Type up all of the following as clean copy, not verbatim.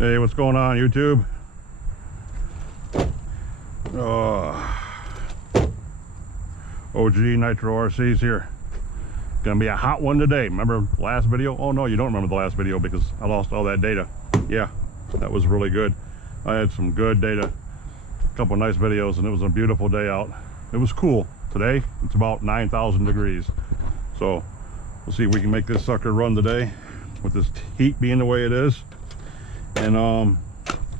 Hey, what's going on, YouTube? OG Nitro RC's here. Gonna be a hot one today. Remember the last video? Oh no, you don't remember the last video because I lost all that data. Yeah, that was really good. I had some good data, a couple nice videos, and it was a beautiful day out. It was cool. Today, it's about 9,000 degrees. So we'll see if we can make this sucker run today with this heat being the way it is. And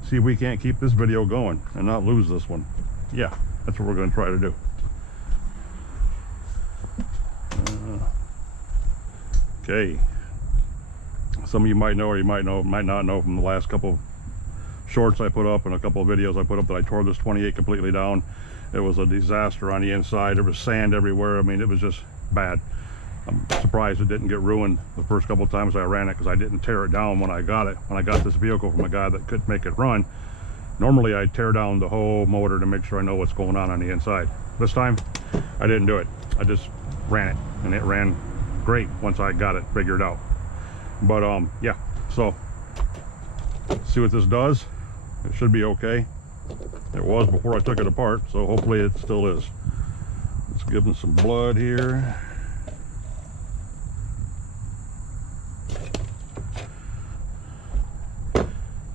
see if we can't keep this video going and not lose this one. Yeah, that's what we're going to try to do. Okay, some of you might know, or you might not know from the last couple shorts I put up and a couple of videos I put up that I tore this 28 completely down. It was a disaster on the inside. There was sand everywhere. I mean, it was just bad. I'm surprised it didn't get ruined the first couple of times I ran it, because I didn't tear it down when I got it. When I got this vehicle from a guy that could make it run, normally I tear down the whole motor to make sure I know what's going on the inside. This time I didn't do it. I just ran it, and it ran great once I got it figured out. But yeah, so see what this does. It should be okay. It was before I took it apart, so hopefully it still is. Let's give them some blood here.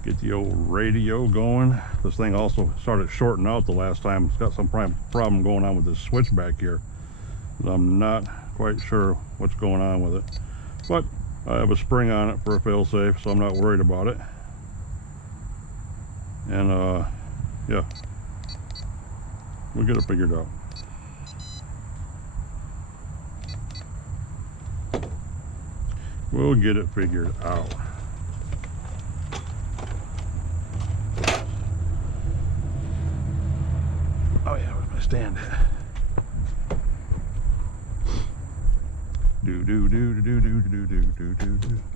Get the old radio going. This thing also started shorting out the last time. It's got some problem going on with this switch back here. I'm not quite sure what's going on with it, but I have a spring on it for a fail-safe, so I'm not worried about it. And yeah, we'll get it figured out. We'll get it figured out. Oh yeah, where's my stand at?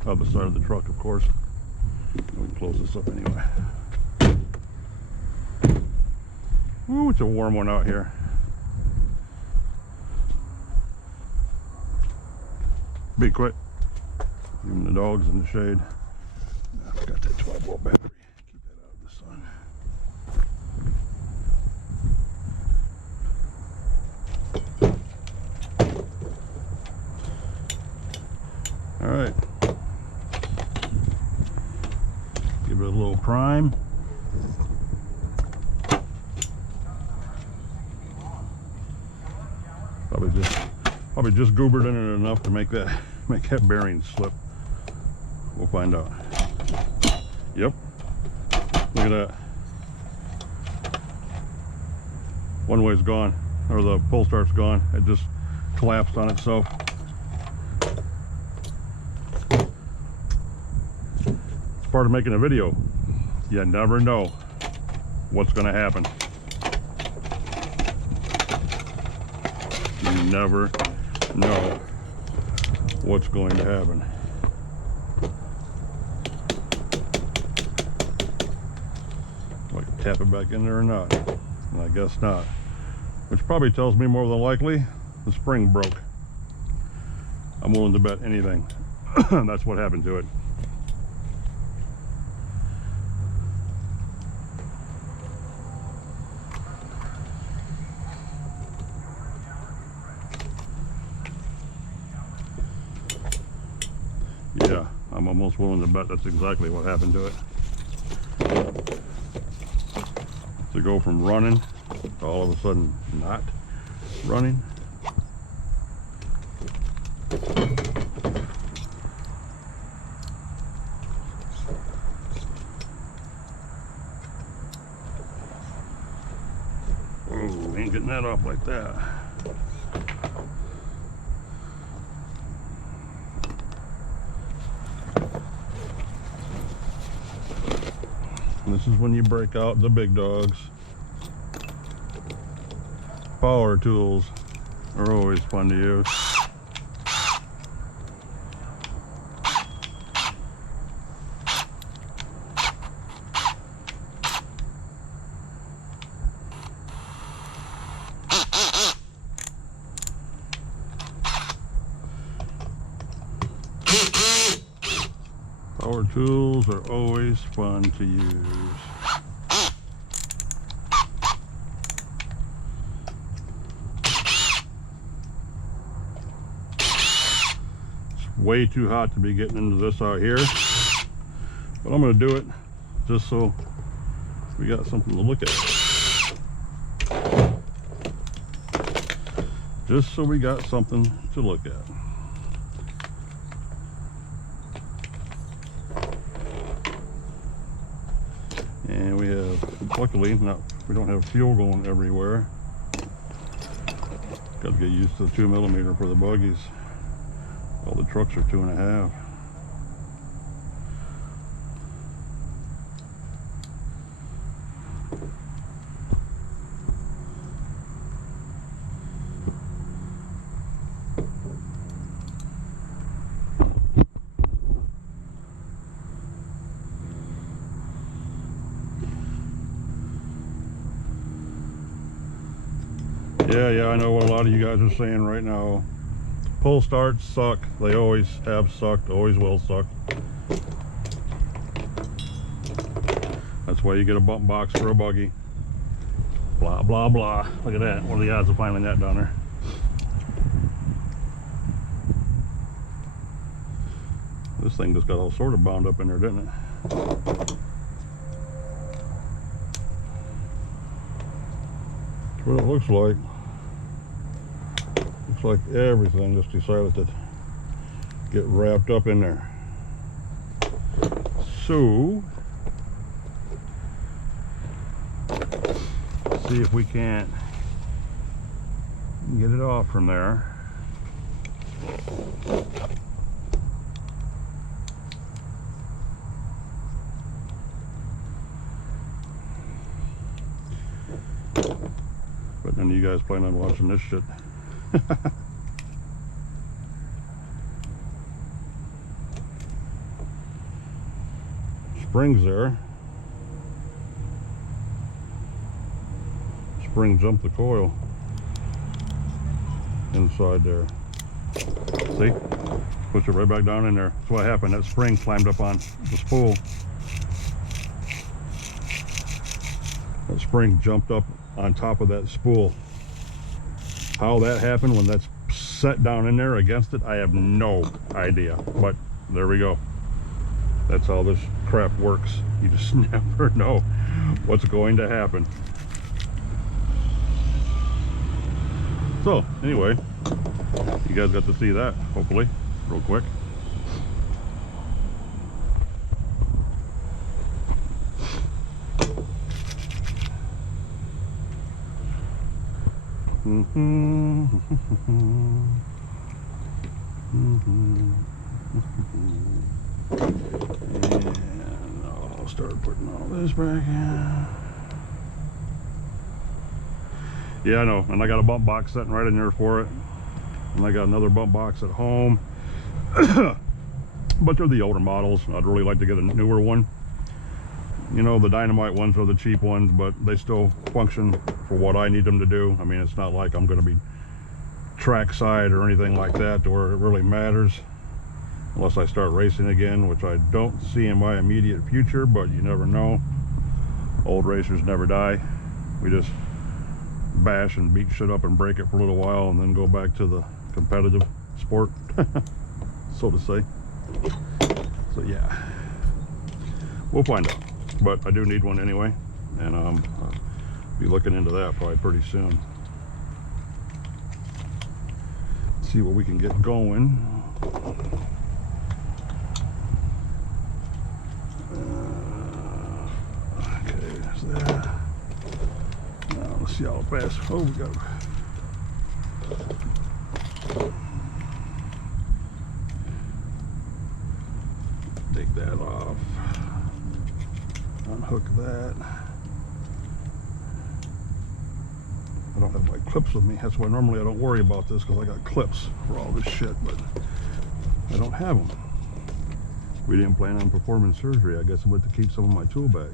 Other side of the truck, of course. We can close this up anyway. Ooh, it's a warm one out here. Be quick. Even the dogs in the shade. I forgot that 12-volt battery. Keep that out of the sun. All right, give it a little prime. Probably just goobered in it enough to make that bearing slip. We'll find out. Yep. Look at that. One way's gone, or the pull start's gone. It just collapsed on itself. Part of making a video. You never know what's going to happen. You never know what's going to happen. I can tap it back in there or not. And I guess not. Which probably tells me more than likely the spring broke. I'm willing to bet anything. That's what happened to it. Yeah, I'm almost willing to bet that's exactly what happened to it. To go from running to all of a sudden not running. Oh, ain't getting that off like that. This is when you break out the big dogs. Power tools are always fun to use. Power tools are always fun to use. It's way too hot to be getting into this out here, but I'm going to do it just so we got something to look at. Just so we got something to look at. And we have, luckily, we don't have fuel going everywhere. Got to get used to the 2mm for the buggies. All the trucks are 2.5. Yeah, I know what a lot of you guys are saying right now. Pull starts suck. They always have sucked, always will suck. That's why you get a bump box for a buggy. Blah, blah, blah. Look at that. What are the odds of finding that down there? This thing just got all sort of bound up in there, didn't it? That's what it looks like. Looks like everything just decided to get wrapped up in there. So, see if we can't get it off from there. But none of you guys plan on watching this shit. Springs there. Spring jumped the coil inside there. See? Push it right back down in there. That's what happened. That spring climbed up on the spool. That spring jumped up on top of that spool. How that happened when that's set down in there against it, I have no idea. But there we go. That's how this crap works. You just never know what's going to happen. So anyway, you guys got to see that, hopefully, real quick. And I'll start putting all this back in. Yeah, I know, and I got a bump box sitting right in there for it, and I got another bump box at home. But they're the older models. I'd really like to get a newer one. You know, the Dynamite ones are the cheap ones, but they still function for what I need them to do. I mean, it's not like I'm going to be trackside or anything like that to where it really matters, unless I start racing again, which I don't see in my immediate future, but you never know. Old racers never die. We just bash and beat shit up and break it for a little while and then go back to the competitive sport, so to say. So yeah, we'll find out. But I do need one anyway, and I'll be looking into that probably pretty soon. See what we can get going. Okay, there's that. Now let's see how fast. Oh, we got. Take that off. Unhook that. I don't have my clips with me. That's why normally I don't worry about this, because I got clips for all this shit, but I don't have them. We didn't plan on performing surgery. I guess I'm going to keep some of my tool bag.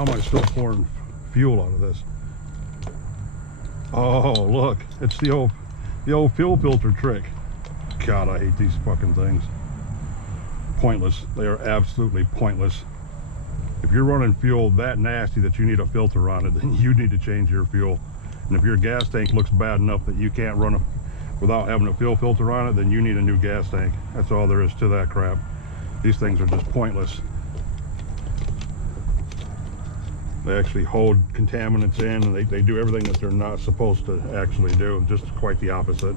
How am I still pouring fuel out of this? Oh, look, it's the old fuel filter trick. God, I hate these fucking things. Pointless. They are absolutely pointless. If you're running fuel that nasty that you need a filter on it, then you need to change your fuel. And if your gas tank looks bad enough that you can't run it without having a fuel filter on it, then you need a new gas tank. That's all there is to that crap. These things are just pointless. They actually hold contaminants in, and they do everything that they're not supposed to actually do. Just quite the opposite.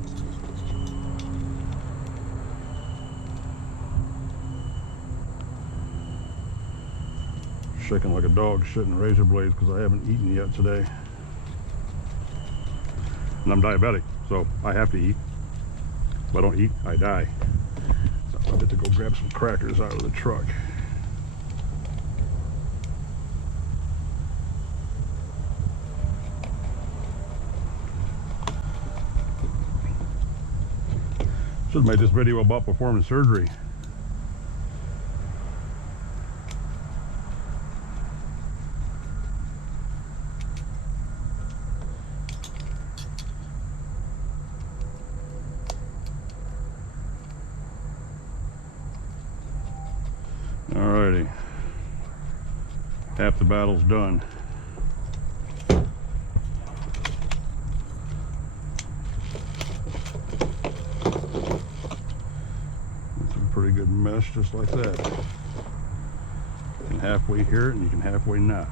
Shaking like a dog shitting razor blades because I haven't eaten yet today. And I'm diabetic, so I have to eat. If I don't eat, I die. So I'll get to go grab some crackers out of the truck. Should have made this video about performing surgery. Alrighty. Half the battle's done. Pretty good mesh just like that. You can halfway hear it and you can halfway not.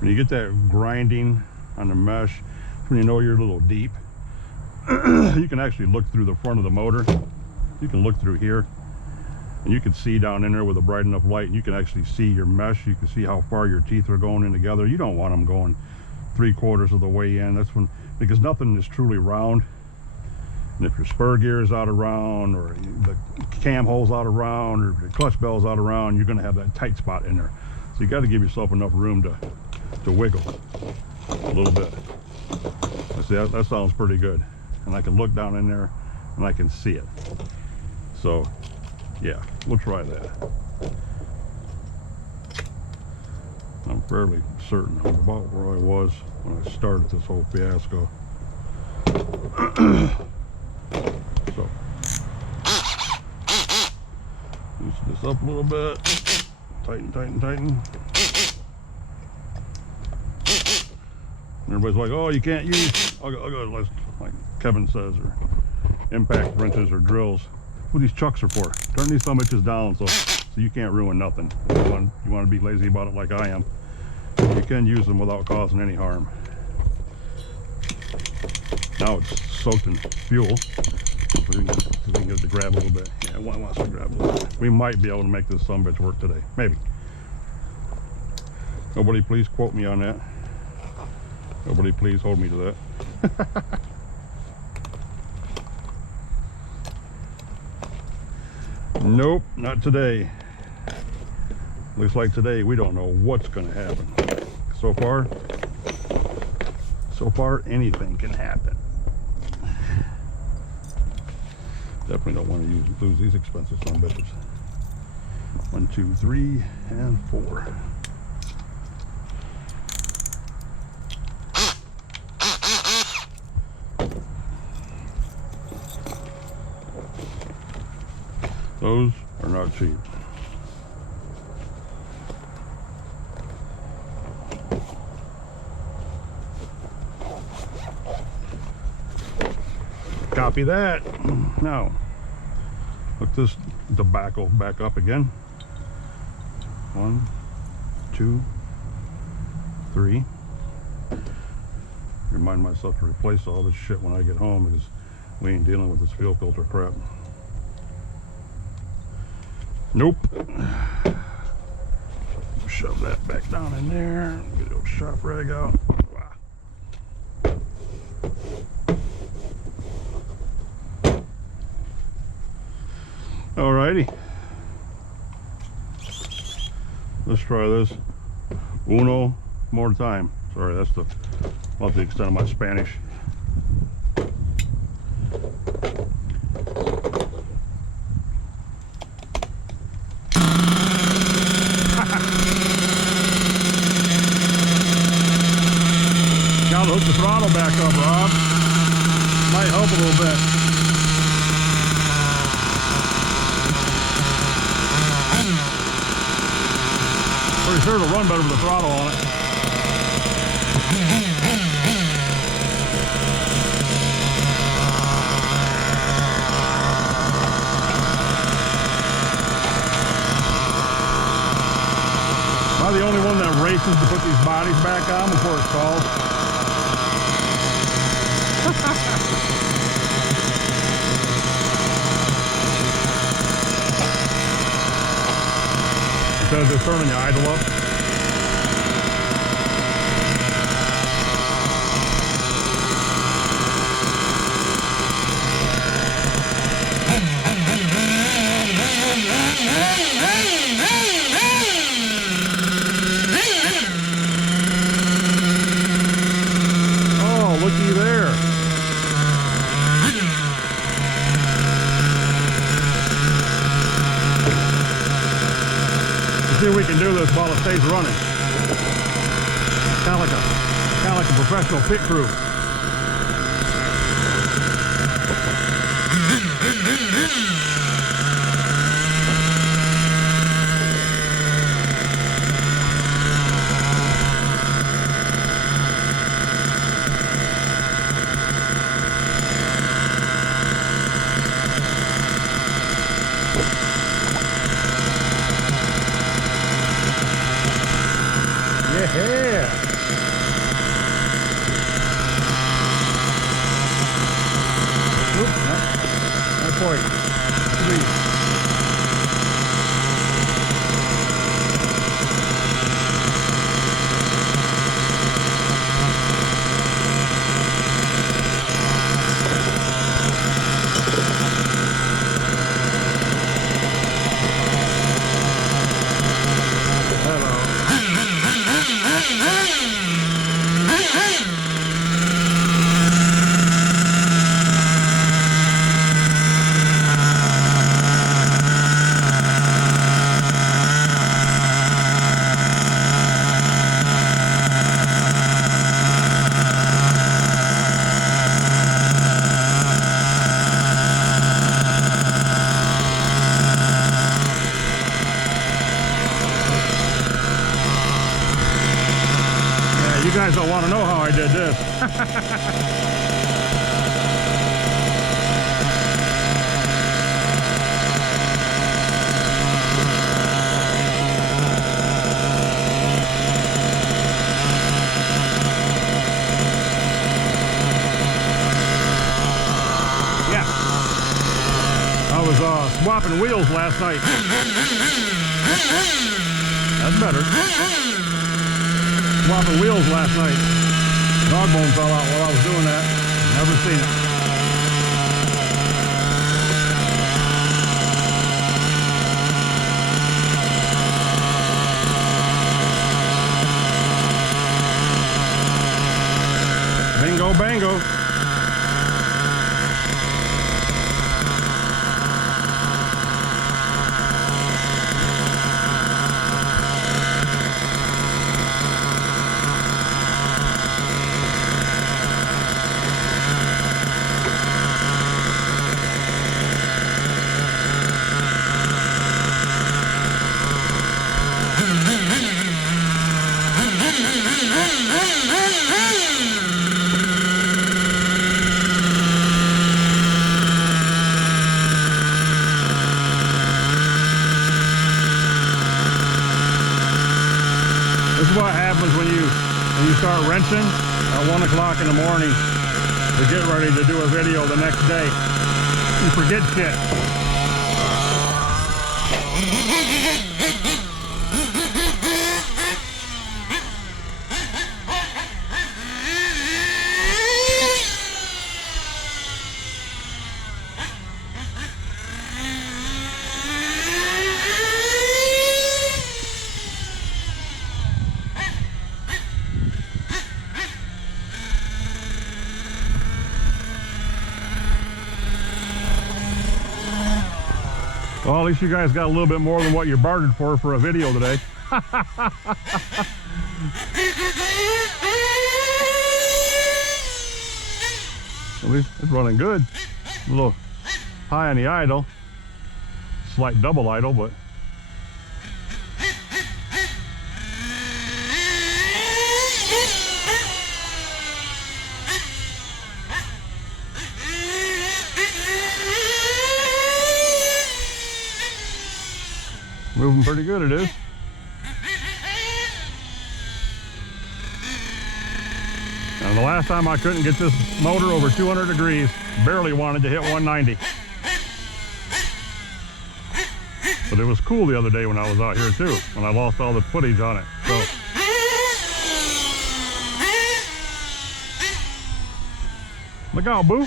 When you get that grinding on the mesh, when you know you're a little deep, you can actually look through the front of the motor. You can look through here and you can see down in there with a bright enough light, and you can actually see your mesh. You can see how far your teeth are going in together. You don't want them going 3/4 of the way in. That's when, because nothing is truly round. And if your spur gear is out of round, or the cam hole's out of round, or the clutch bell's out of round, you're going to have that tight spot in there. So you got to give yourself enough room to wiggle a little bit. See, that sounds pretty good. And I can look down in there and I can see it. So yeah, we'll try that. I'm fairly certain I'm about where I was when I started this whole fiasco. So, loosen this up a little bit. Tighten, tighten, tighten. And everybody's like, oh, you can't use, I'll go, like Kevin says, or impact wrenches or drills. What these chucks are for. Turn these summits down so you can't ruin nothing. If you want to be lazy about it like I am, you can use them without causing any harm. Now it's soaked in fuel. We can get it to grab a little bit. Yeah, one wants to grab a little bit. We might be able to make this sumbitch work today. Maybe. Nobody please quote me on that. Nobody please hold me to that. Nope, not today. Looks like today we don't know what's going to happen. So far anything can happen. Definitely don't want to lose these expensive son of bitches. 1, 2, 3, and 4. Those are not cheap. Copy that. Now, look this debacle back up again. 1, 2, 3. Remind myself to replace all this shit when I get home, because we ain't dealing with this fuel filter crap. Nope. Shove that back down in there. Get the old shop rag out. Alrighty. Let's try this. Uno more time. Sorry, that's about the extent of my Spanish. throttle back up, Rob. Might help a little bit. Pretty sure it'll run better with the throttle on it. Am I the only one that races to put these bodies back on before it stalls? Instead of just turning the idle up. Oh, looky there. See if we can do this while it stays running. Kind of like a professional pit crew. Yeah. Oop, not quite. You guys don't want to know how I did this. Yeah. I was swapping wheels last night. That's better. Swapping wheels last night. Dog bone fell out while I was doing that. Never seen it. Bingo bango. This is what happens when you start wrenching at 1 o'clock in the morning to get ready to do a video the next day. You forget shit. Well, at least you guys got a little bit more than what you bartered for a video today. At least it's running good. A little high on the idle. Slight double idle, but moving pretty good it is. And the last time I couldn't get this motor over 200 degrees, barely wanted to hit 190. But it was cool the other day when I was out here too, when I lost all the footage on it. So look out, boo.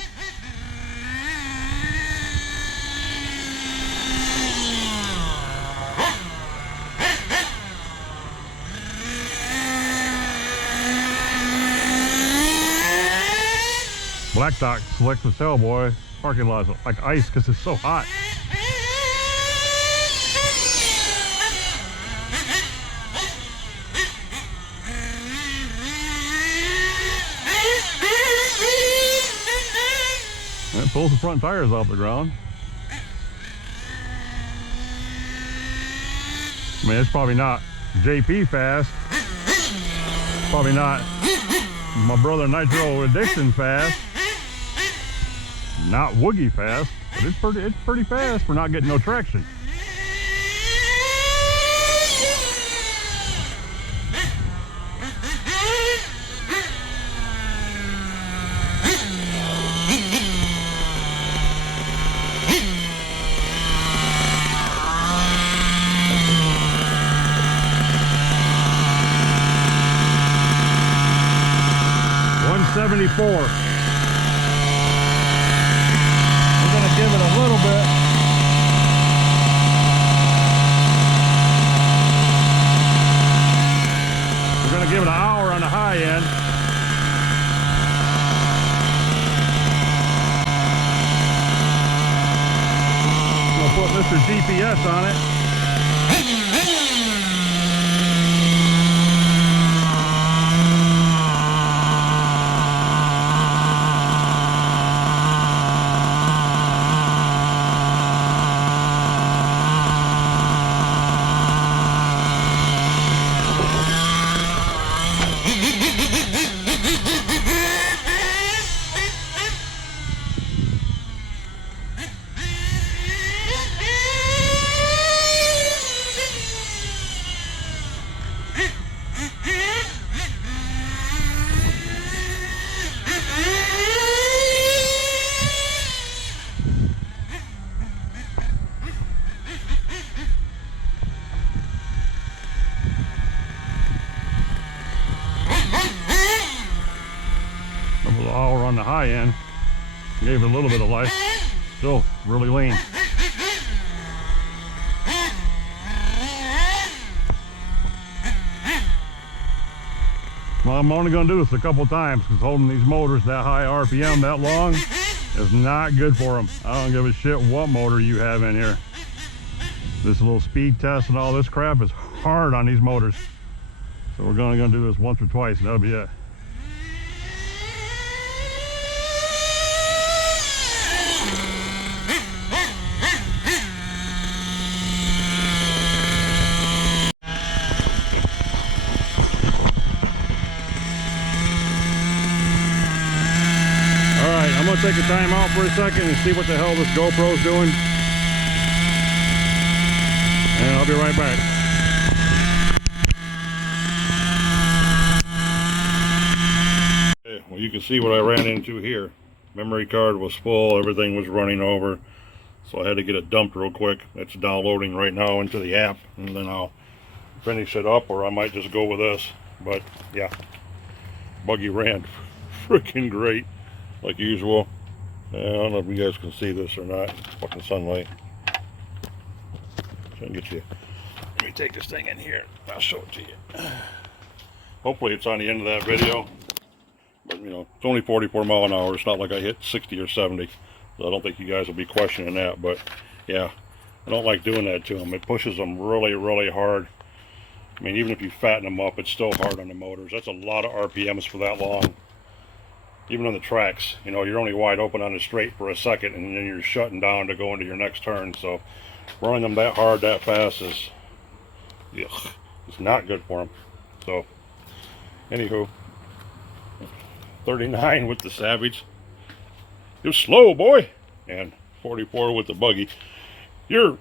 Blacktop slick as hell, boy. Parking lot's like ice because it's so hot. And it pulls the front tires off the ground. I mean, it's probably not JP fast. Probably not my brother Nitro Addiction fast. Not Woogie fast, but it's pretty fast for not getting no traction. $174. Give it a little bit. We're going to give it an hour on the high end. I'm going to put Mr. GPS on it. Hour on the high end, gave it a little bit of life. Still really lean. Well, I'm only going to do this a couple times because holding these motors that high RPM that long is not good for them. I don't give a shit what motor you have in here. This little speed test and all this crap is hard on these motors. So we're only going to do this once or twice and that'll be it. I'm going to take a time out for a second and see what the hell this GoPro's doing. And I'll be right back. Okay, well, you can see what I ran into here. Memory card was full, everything was running over. So I had to get it dumped real quick. It's downloading right now into the app. And then I'll finish it up, or I might just go with this. But yeah, buggy ran freaking great. Like usual. I don't know if you guys can see this or not. Fucking sunlight. Trying to get you. Let me take this thing in here. I'll show it to you. Hopefully it's on the end of that video. But you know, it's only 44 mile an hour. It's not like I hit 60 or 70. So I don't think you guys will be questioning that. But yeah, I don't like doing that to them. It pushes them really, really hard. I mean, even if you fatten them up, it's still hard on the motors. That's a lot of RPMs for that long. even on the tracks, you know, you're only wide open on the straight for a second, and then you're shutting down to go into your next turn. So running them that hard, that fast is, ugh, it's not good for them. So, anywho, 39 with the Savage. You're slow, boy. And 44 with the Buggy. You're a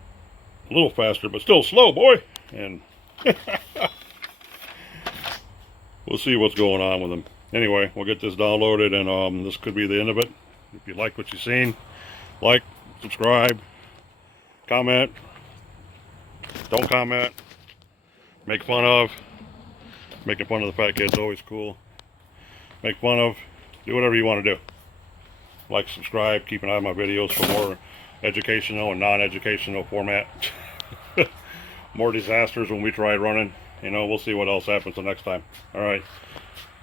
little faster, but still slow, boy. And we'll see what's going on with them. Anyway, we'll get this downloaded, and this could be the end of it. If you like what you've seen, like, subscribe, comment, don't comment, make fun of. Making fun of the fat kid's always cool. Make fun of, do whatever you want to do. Like, subscribe, keep an eye on my videos for more educational and non-educational format. More disasters when we try running. You know, we'll see what else happens the next time. Alright,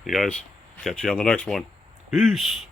you guys, catch you on the next one. Peace.